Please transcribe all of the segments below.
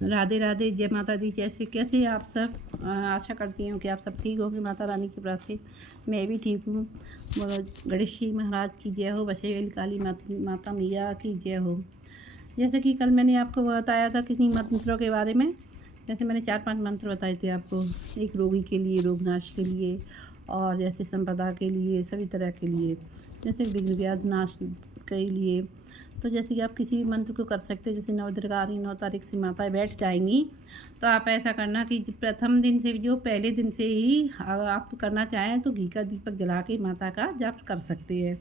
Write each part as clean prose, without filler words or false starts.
राधे राधे, जय माता दी। जैसे कैसे आप सब, आशा करती हूँ कि आप सब ठीक होंगे। माता रानी की प्रार्थना से मैं भी ठीक हूँ। बोलो गणेश जी महाराज की जय हो, बशेल काली माता मैया की जय हो। जैसे कि कल मैंने आपको बताया था किन्हीं मंत्रों के बारे में। जैसे मैंने 4-5 मंत्र बताए थे आपको, एक रोगी के लिए, रोगनाश के लिए, और जैसे संपदा के लिए, सभी तरह के लिए, जैसे विघ्न व्याध नाश के लिए। तो जैसे कि आप किसी भी मंत्र को कर सकते हैं। जैसे 9 दुर्गा आ रही, 9 तारीख से माताएं बैठ जाएंगी, तो आप ऐसा करना कि प्रथम दिन से, जो पहले दिन से ही अगर आप करना चाहें तो घी का दीपक जला के माता का जाप कर सकते हैं।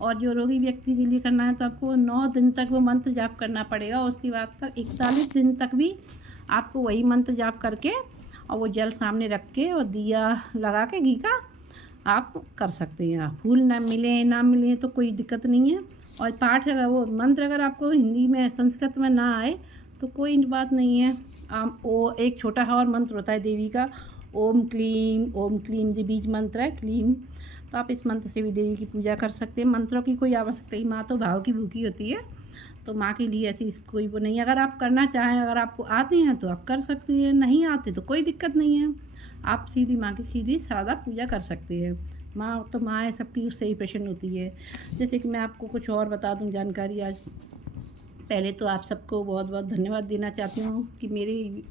और जो रोगी व्यक्ति के लिए करना है तो आपको 9 दिन तक वो मंत्र जाप करना पड़ेगा। उसके बाद तक 41 दिन तक भी आपको वही मंत्र जाप करके और वो जल सामने रख के और दिया लगा के घी का आप कर सकते हैं। फूल ना मिले तो कोई दिक्कत नहीं है। और पाठ अगर वो मंत्र अगर आपको हिंदी में, संस्कृत में ना आए तो कोई बात नहीं है। वो एक छोटा और मंत्र होता है देवी का, ओम क्लीम जो बीज मंत्र है, क्लीम। तो आप इस मंत्र से भी देवी की पूजा कर सकते हैं। मंत्रों की कोई आवश्यकता ही, माँ तो भाव की भूखी होती है, तो माँ के लिए ऐसी कोई वो नहीं है। अगर आप करना चाहें, अगर आपको आते हैं तो आप कर सकते हैं, नहीं आते तो कोई दिक्कत नहीं है। आप सीधी माँ की सीधी सादा पूजा कर सकते हैं। माँ तो माँ है, सबकी उससे ही प्रसन्न होती है। जैसे कि मैं आपको कुछ और बता दूं जानकारी आज। पहले तो आप सबको बहुत बहुत धन्यवाद देना चाहती हूँ कि मेरी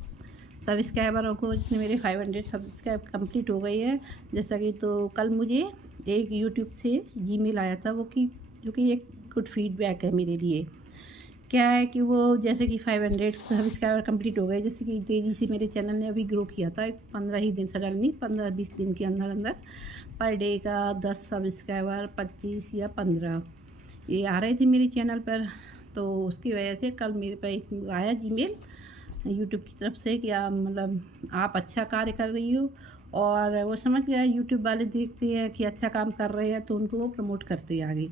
सब्सक्राइबरों को, जिसने मेरे 500 सब्सक्राइब कंप्लीट हो गई है। जैसा कि तो कल मुझे एक यूट्यूब से जीमेल आया था, वो कि जो कि एक गुड फीडबैक है मेरे लिए। क्या है कि वो जैसे कि 500 सब्सक्राइबर कंप्लीट हो गए। जैसे कि तेज़ी से मेरे चैनल ने अभी ग्रो किया था, 15 ही दिन, सडन नहीं, 15-20 दिन के अंदर अंदर पर डे का 10 सब्सक्राइबर, 25 या 15 ये आ रहे थे मेरे चैनल पर। तो उसकी वजह से कल मेरे पर एक आया जीमेल यूट्यूब की तरफ से कि आप, मतलब आप अच्छा कार्य कर रही हो। और वो समझ गया, यूट्यूब वाले देखते हैं कि अच्छा काम कर रहे हैं तो उनको वो प्रमोट करते हैं आगे।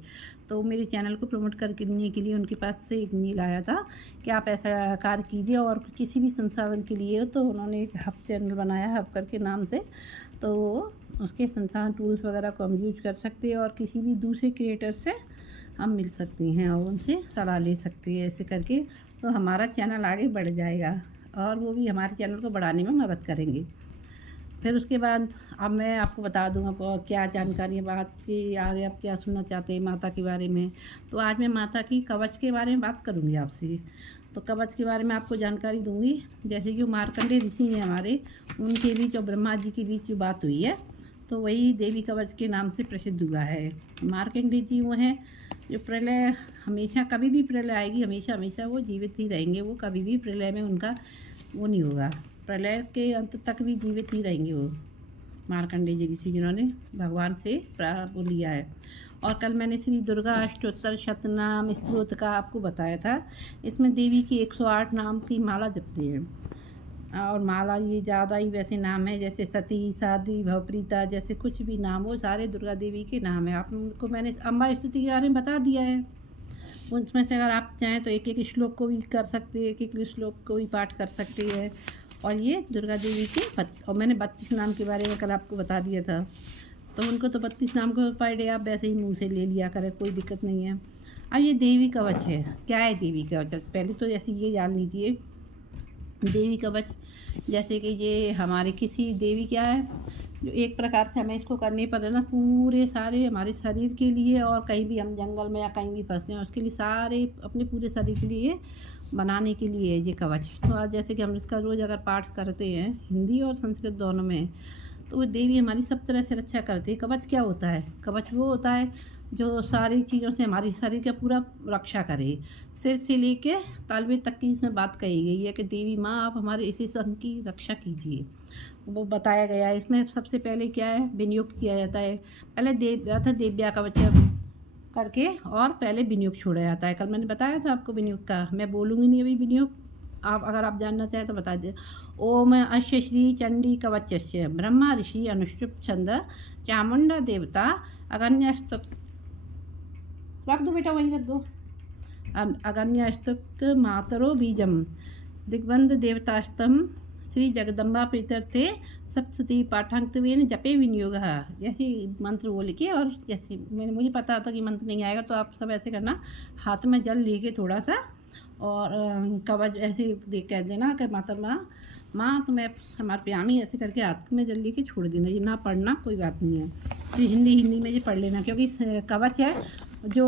तो मेरे चैनल को प्रमोट करने के लिए उनके पास से एक मेल आया था कि आप ऐसा कार्य कीजिए। और किसी भी संसाधन के लिए तो उन्होंने एक हब चैनल बनाया, हब करके नाम से। तो उसके संसाधन टूल्स वगैरह को हम यूज कर सकते हैं और किसी भी दूसरे क्रिएटर से हम मिल सकते हैं और उनसे सलाह ले सकते हैं। ऐसे करके तो हमारा चैनल आगे बढ़ जाएगा और वो भी हमारे चैनल को बढ़ाने में मदद करेंगे। फिर उसके बाद अब मैं आपको बता दूँ आपको क्या जानकारी बात की आगे, आप क्या सुनना चाहते हैं माता के बारे में। तो आज मैं माता की कवच के बारे में बात करूँगी आपसे। तो कवच के बारे में आपको जानकारी दूँगी। जैसे जो मार्कंडेय ऋषि हैं हमारे, उनके बीच और ब्रह्मा जी के बीच जो बात हुई है, तो वही देवी कवच के नाम से प्रसिद्ध हुआ है। मार्कंडेय जी वो हैं जो प्रलय, हमेशा कभी भी प्रलय आएगी, हमेशा हमेशा वो जीवित ही रहेंगे। वो कभी भी प्रलय में उनका वो नहीं होगा, प्रलय के अंत तक भी जीवित ही रहेंगे वो मार्कंडेय जी ऋषि, जिन्होंने भगवान से वो लिया है। और कल मैंने श्री दुर्गा अष्टोत्तर शतनाम स्तोत्र का आपको बताया था। इसमें देवी की 108 नाम की माला जपते हैं। और माला ये ज़्यादा ही वैसे नाम है, जैसे सती, साध्वी, भवप्रीता, जैसे कुछ भी नाम हो, सारे दुर्गा देवी के नाम है। आप उनको मैंने अम्बा स्तुति के बारे में बता दिया है। उसमें से अगर आप चाहें तो एक एक श्लोक को भी कर सकते हैं, एक एक श्लोक को भी पाठ कर सकते हैं। और ये दुर्गा देवी के और मैंने 32 नाम के बारे में कल आपको बता दिया था। तो उनको तो 32 नाम को पर डे आप वैसे ही मुंह से ले लिया करें, कोई दिक्कत नहीं है। अब ये देवी कवच है, क्या है देवी कवच? पहले तो जैसे ये जान लीजिए, देवी कवच जैसे कि ये हमारे किसी देवी क्या है, जो एक प्रकार से हमें इसको करने पर है ना, पूरे सारे हमारे शरीर के लिए, और कहीं भी हम जंगल में या कहीं भी फंसते हैं उसके लिए, सारे अपने पूरे शरीर के लिए बनाने के लिए है ये कवच। तो आज जैसे कि हम इसका रोज़ अगर पाठ करते हैं, हिंदी और संस्कृत दोनों में, तो वो देवी हमारी सब तरह से रक्षा करती है। कवच क्या होता है? कवच वो होता है जो सारी चीज़ों से हमारी शरीर का पूरा रक्षा करे। सिर से लेके तालवे तक की इसमें बात कही गई है कि देवी माँ आप हमारे इसी संघ की रक्षा कीजिए, वो बताया गया है। इसमें सबसे पहले क्या है, विनियोग किया जाता है। पहले देव्या कवच करके और पहले विनियोग छोड़ा जाता है। कल मैंने बताया था आपको विनियोग का, मैं बोलूँगी नहीं अभी विनियोग, आप अगर आप जानना चाहें तो बता दें। ओम अश्य श्री चंडी कवचस्य ब्रह्मा ऋषि अनुष्टुप छंद चामुंडा देवता अगन्यस्तुक, रख दो बेटा वहीं रख दो, अगन्यस्तुक मातरो बीजम दिग्बंध देवतास्तम श्री जगदम्बा प्रीत्यर्थे सप्तशती पाठांतवेन जपे विनियोग। जैसे मंत्र बोल के, और जैसे मुझे पता था कि मंत्र नहीं आएगा तो आप सब ऐसे करना, हाथ में जल लेके थोड़ा सा, और कवच ऐसे देख कह देना कि माता माँ तुम्हें हमारे प्यामी ऐसे करके हाथ में जल्दी के छोड़ देना, ये ना पढ़ना कोई बात नहीं है, तो हिंदी में ये पढ़ लेना, क्योंकि कवच है जो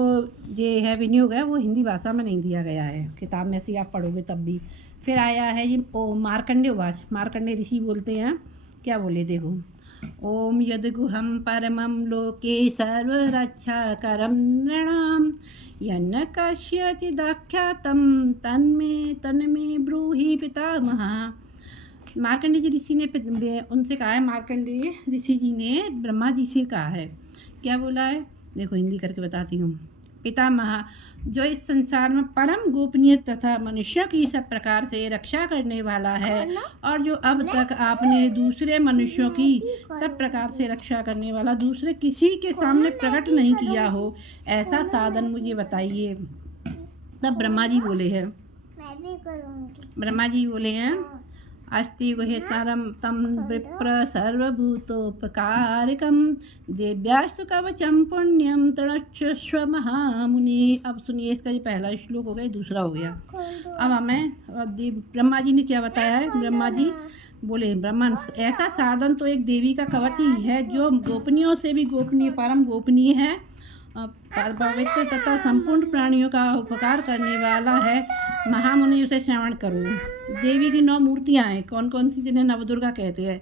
ये है विनियोग है वो हिंदी भाषा में नहीं दिया गया है किताब में, से आप पढ़ोगे तब भी। फिर आया है ये मार्कंडे उवाच, मार्कंडे ऋषि बोलते हैं, क्या बोले देखो, ओम यद्गुहं परमं लोके सर्वरक्षाकरं नृणां यन्न कस्यचिदाख्यातं तन्मे ब्रूहि पितामहः। मार्कंडेय जी ऋषि ने उनसे कहा है, मार्कंडेय ऋषि जी ने ब्रह्मा जी से कहा है, क्या बोला है देखो हिंदी करके बताती हूँ। पितामह, जो इस संसार में परम गोपनीय तथा मनुष्यों की सब प्रकार से रक्षा करने वाला है, और जो अब तक आपने दूसरे मनुष्यों की सब प्रकार से रक्षा करने वाला दूसरे किसी के सामने प्रकट नहीं किया हो, ऐसा साधन मुझे बताइए। तब ब्रह्मा जी बोले हैं, ब्रह्मा जी बोले हैं, अस्ति गुह्यतरं तं विप्र सर्वभूतोपकारकं देव्यास्तु कवचं पुण्यं तणच्छस्व महामुनि। अब सुनिए, इसका ये पहला श्लोक हो गया, दूसरा हो गया। अब हमें ब्रह्मा जी ने क्या बताया है, ब्रह्मा जी बोले, ब्रह्मन ऐसा साधन तो एक देवी का कवच ही है जो गोपनीयों से भी गोपनीय, परम गोपनीय है, पवित्र तथा संपूर्ण प्राणियों का उपकार करने वाला है। महामुनि उसे श्रवण करो। देवी की 9 मूर्तियाँ हैं, कौन कौन सी, जिन्हें नवदुर्गा कहते हैं।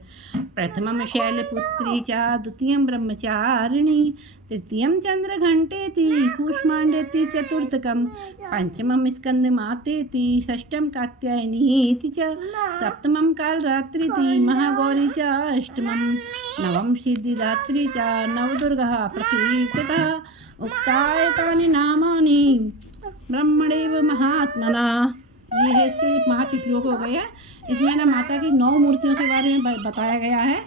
प्रथमम शैलपुत्री चा, द्वितीयम ब्रह्मचारिणी, तृतीयम चंद्रघंटेति, कूष्मांडेति चतुर्थकम, पंचमम स्कंदमातेति, षष्ठम कात्यायनीति च, सप्तमम कालरात्रिति, महागौरी च, अष्टमम नवम सिद्धिदात्री च, नवदुर्गा प्रकीर्तिता, उक्तायतानि नामानि ब्रह्मणेव महात्मना। ये है, इसके 5 श्लोक हो गए हैं। इसमें ना माता की 9 मूर्तियों के बारे में बताया गया है।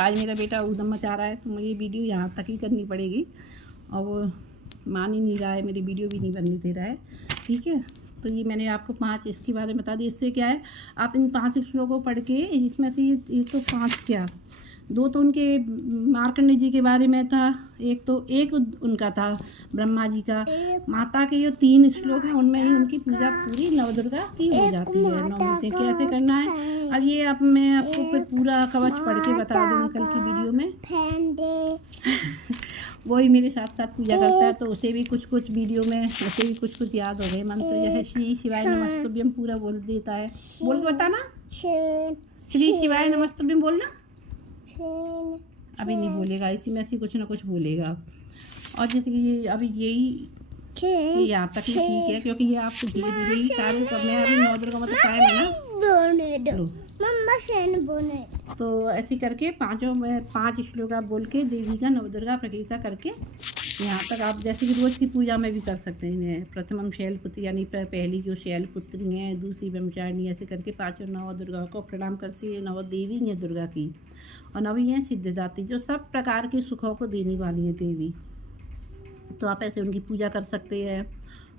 आज मेरा बेटा उधम मचा रहा है, तो मुझे वीडियो यहाँ तक ही करनी पड़ेगी, और वो मान ही नहीं रहा है, मेरी वीडियो भी नहीं बनने दे रहा है, ठीक है। तो ये मैंने आपको 5 इसके बारे में बता दी। इससे क्या है, आप इन 5 श्लोकों को पढ़ के, इसमें से ये तो 5 क्या, 2 तो उनके मार्कंडेय जी के बारे में था, एक उनका था ब्रह्मा जी का। माता के जो 3 श्लोक हैं उनमें ही उनकी पूजा पूरी नवदुर्गा की हो जाती है। 9 मूर्तियाँ कैसे करना है, अब ये अब मैं आपको फिर पूरा कवच पढ़ के बता दूँगी कल की वीडियो में। वही मेरे साथ साथ पूजा करता है, तो उसे भी कुछ वीडियो में उसे भी कुछ याद हो गए मंत्र, जैसे श्री शिवाय नमस्तुभ्यम पूरा बोल देता है। बोल के बताना, श्री शिवाय नमस्तुभ्यम बोलना। अभी नहीं बोलेगा, इसी में से कुछ ना कुछ बोलेगा। और जैसे कि ये अभी ये यहाँ तक ही ठीक है, क्योंकि ये आपको धीरे धीरे ही सारे करने हैं। अभी नवदुर्गा मतलब टाइम है ना, तो ऐसे करके 5 श्लोक आप बोल के देवी का नवदुर्गा प्रकीर्ता करके यहाँ तक आप जैसे कि रोज़ की पूजा में भी कर सकते हैं। प्रथमम शैलपुत्री, यानी पहली जो शैलपुत्री हैं, दूसरी ब्रह्मचारिणी, ऐसे करके 5 नवदुर्गा को प्रणाम कर से। 9 देवी हैं दुर्गा की, और 9वीं हैं सिद्धिदात्री, जो सब प्रकार के सुखों को देने वाली हैं देवी। तो आप ऐसे उनकी पूजा कर सकते हैं।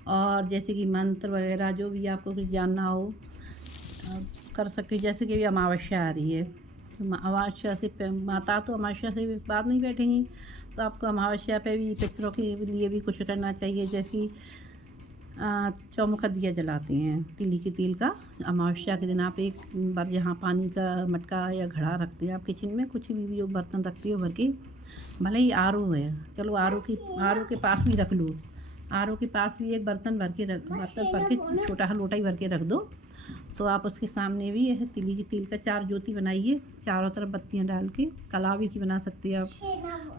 और जैसे कि मंत्र वगैरह जो भी आपको कुछ जानना हो कर सकते हैं। जैसे कि अभी अमावस्या आ रही है, तो अमावस्या से माता तो अमावस्या से बाद नहीं बैठेंगी, तो आपको अमावस्या पे भी पितरों के लिए भी कुछ करना चाहिए। जैसे कि चौमुखा दिया जलाते हैं तिली के तेल का, अमावस्या के दिन आप एक बार जहाँ पानी का मटका या घड़ा रखते हैं आप किचन में, कुछ भी जो बर्तन रखते हो भर के, भले ही आर ओ है, चलो आर ओ के पास भी रख लो, आर ओ के पास भी एक बर्तन भर के छोटा लोटा ही भर के रख दो। तो आप उसके सामने भी यह तिली की तेल का 4 ज्योति बनाइए, चारों तरफ बत्तियां डाल के। कलावी की बना सकते हैं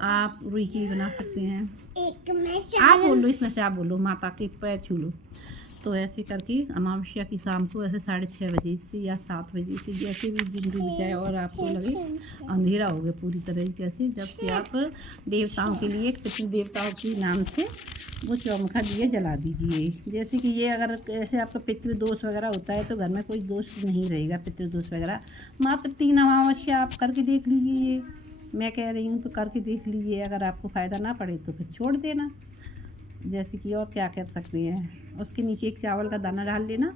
आप रुई की बना सकते हैं। आप बोलो, इसमें से आप बोलो, माता के पैर छू लो। तो ऐसे करके अमावस्या की शाम को ऐसे 6:30 बजे से या 7 बजे से, जैसे भी दिन डूब जाए और आपको लगे अंधेरा हो गया पूरी तरीके से, जब से आप देवताओं के लिए, पितृ देवताओं के नाम से वो चौमुखा दिए जला दीजिए। जैसे कि ये अगर ऐसे आपका पितृ दोष वगैरह होता है तो घर में कोई दोष नहीं रहेगा, पितृ दोष वगैरह। मात्र 3 अमावस्या आप करके देख लीजिए, ये मैं कह रही हूँ, तो करके देख लीजिए। अगर आपको फ़ायदा ना पड़े तो फिर छोड़ देना। जैसे कि और क्या कर सकते हैं, उसके नीचे एक चावल का दाना डाल लेना,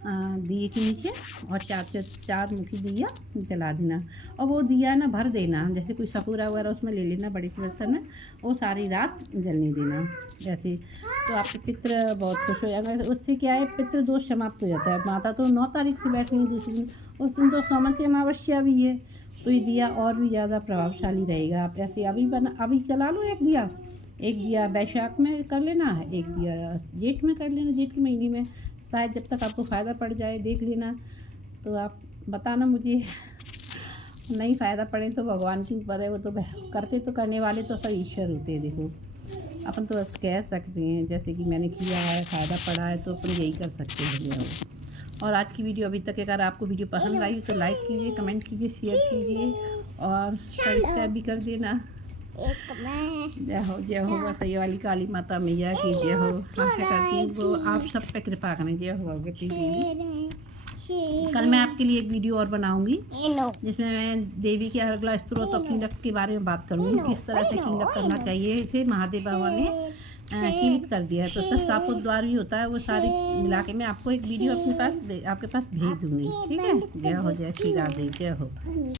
दिए के नीचे और चार मुखी दिया जला देना। और वो दिया ना भर देना, जैसे कोई सपूरा वगैरह उसमें ले लेना बड़े से बर्तन में, वो सारी रात जलने देना जैसे। तो आपके पितृ बहुत खुश हो जाएंगे। उससे क्या है, पितृ दोष समाप्त हो जाता है। माता तो 9 तारीख से बैठ रही है दूसरे दिन, उस दिन तो सौमंती अमावस्या भी है, तो ये दिया और भी ज़्यादा प्रभावशाली रहेगा। आप ऐसे अभी जला लो एक दिया बैशाख में कर लेना, एक दिया जेठ में कर लेना, जेठ के महीने में, शायद जब तक आपको फ़ायदा पड़ जाए देख लेना। तो आप बताना मुझे, नहीं फ़ायदा पड़े तो भगवान के ऊपर है, वो तो करते तो करने वाले तो सब ईश्वर होते हैं। देखो अपन तो बस कह सकते हैं, जैसे कि मैंने किया है, फ़ायदा पड़ा है तो अपन यही कर सकते हैं। और आज की वीडियो अभी तक अगर आपको वीडियो पसंद आई तो लाइक कीजिए, कमेंट कीजिए, शेयर कीजिए और सब्सक्राइब भी कर देना। जय हो बस ये वाली काली माता मैया की जय हो। आशा करती हूँ वो आप सब पे कृपा करें। जय हो भगवती देवी। कल मैं आपके लिए एक वीडियो और बनाऊंगी जिसमें मैं देवी के अर्गला स्त्रोत और कीलक के बारे में बात करूंगी, किस तरह से कीलक करना चाहिए। इसे महादेव बाबा ने कीलित कर दिया है, तो उसका शापोद्वार भी होता है। वो सारी मिला के मैं आपको एक वीडियो आपके पास भेज दूंगी। ठीक है। जय हो, जय श्री राधे, जय हो।